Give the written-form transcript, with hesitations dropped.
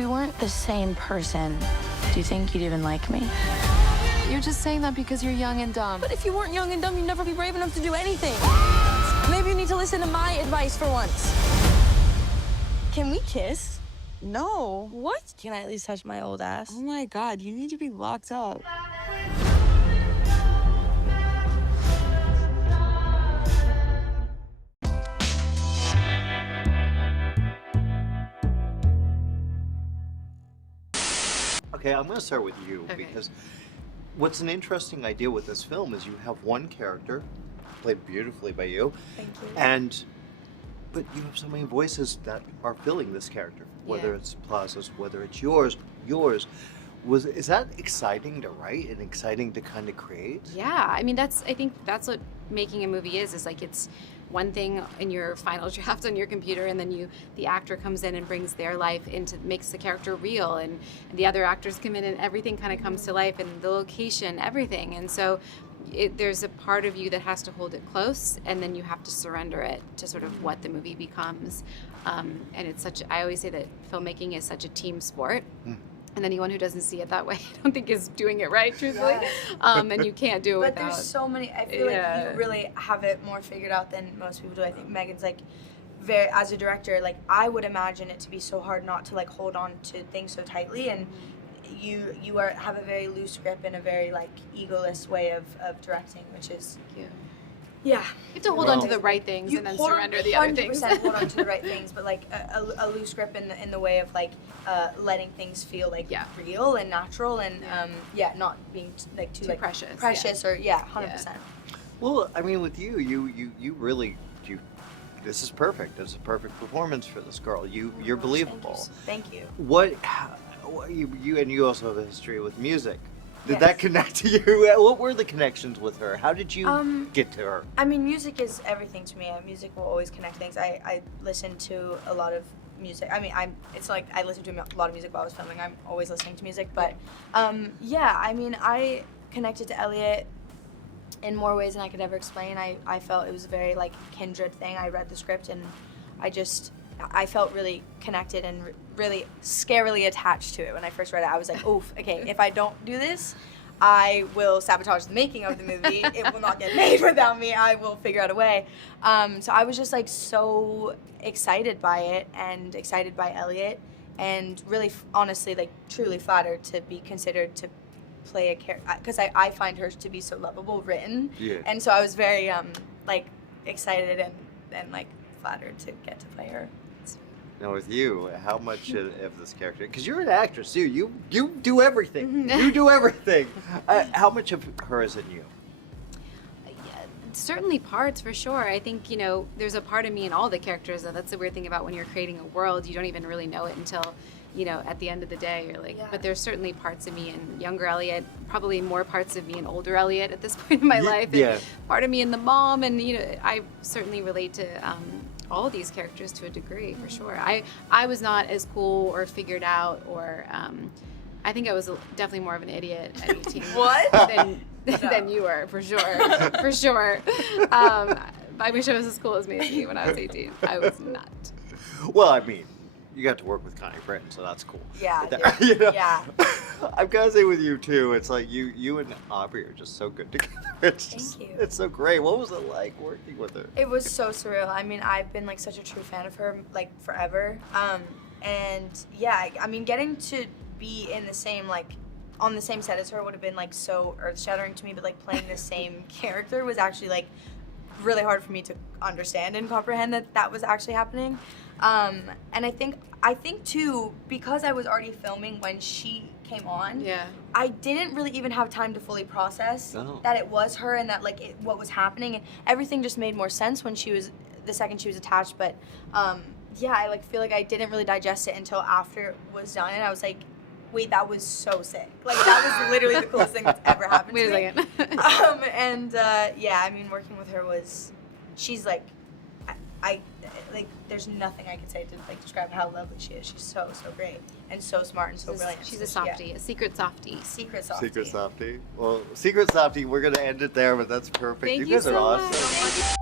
we weren't the same person, do you think you'd even like me? You're just saying that because you're young and dumb. But if you weren't young and dumb, you'd never be brave enough to do anything. Maybe you need to listen to my advice for once. Can we kiss? No. What? Can I at least touch my old ass? Oh my God, you need to be locked up. Okay, I'm going to start with you because what's an interesting idea with this film is you have one character played beautifully by you. Thank you. But you have so many voices that are filling this character, whether Yeah. it's Plaza's, whether it's yours. Is that exciting to write and exciting to kind of create? Yeah, I mean, I think that's what making a movie is like it's one thing in your final draft on your computer, and then the actor comes in and brings their life makes the character real, and the other actors come in and everything kind of comes to life, and the location, everything. And so there's a part of you that has to hold it close, and then you have to surrender it to sort of what the movie becomes. And I always say that filmmaking is such a team sport. And anyone who doesn't see it that way, I don't think is doing it right, truthfully. And you can't do it But without. there's so many, I feel like you really have it more figured out than most people do. I think Megan's like, as a director, like I would imagine it to be so hard not to like hold on to things so tightly, and you have a very loose grip and a very like egoless way of directing, which is yeah. You have to hold on to the right things and then surrender the other things. 100% hold on to the right things, but like a loose grip in the way of like letting things feel like real and natural, and not being like too like precious. or 100%. Well, I mean, with you really this is perfect. This is a perfect performance for this girl. You're believable. Thank you. What you also have a history with music. Did that connect to you? What were the connections with her? How did you get to her? I mean, music is everything to me. Music will always connect things. I listen to a lot of music. I mean, it's like I listened to a lot of music while I was filming. I'm always listening to music. But I mean, I connected to Elliott in more ways than I could ever explain. I felt it was a very like kindred thing. I read the script and I felt really connected and really scarily attached to it. When I first read it, I was like, oof, okay, if I don't do this, I will sabotage the making of the movie. It will not get made without me. I will figure out a way. So I was just like so excited by it and excited by Elliott, and really, honestly, like truly flattered to be considered to play a character, because I find her to be so lovable written. Yeah. And so I was very like excited and like flattered to get to play her. Now with you, how much of this character, because you're an actress too, you do everything. You do everything. How much of her is in you? Certainly parts, for sure. I think, there's a part of me in all the characters. That's the weird thing about when you're creating a world, you don't even really know it until, at the end of the day, you're like, but there's certainly parts of me in younger Elliott, probably more parts of me in older Elliott at this point in my life. And part of me in the mom, and, I certainly relate to all of these characters to a degree, for sure. I was not as cool or figured out, or I think I was definitely more of an idiot at 18. What? Than you were, for sure. For sure. I wish I was as cool as Maisy when I was 18. I was not. Well, I mean, you got to work with Connie Britton, so that's cool. Yeah, Yeah. I've got to say with you too, it's like you and Aubrey are just so good together. Thank you. It's so great. What was it like working with her? It was so surreal. I mean, I've been like such a true fan of her like forever. And yeah, I mean, getting to be in the same on the same set as her would have been like so earth-shattering to me, but like playing the same character was actually like really hard for me to understand and comprehend that was actually happening. And I think too, because I was already filming when she came on, I didn't really even have time to fully process that it was her and that like what was happening, and everything just made more sense when the second she was attached. But I like feel like I didn't really digest it until after it was done, and I was like, wait, that was so sick. Like, that was literally the coolest thing that's ever happened to me. Wait a second. I mean, working with her she's like, I there's nothing I can say to like describe how lovely she is. She's so great and so smart and so brilliant. She's a softie, a secret softie. Secret softie. Secret softie. Well, secret softie, we're going to end it there, but that's perfect. Thank you guys you are so awesome. much.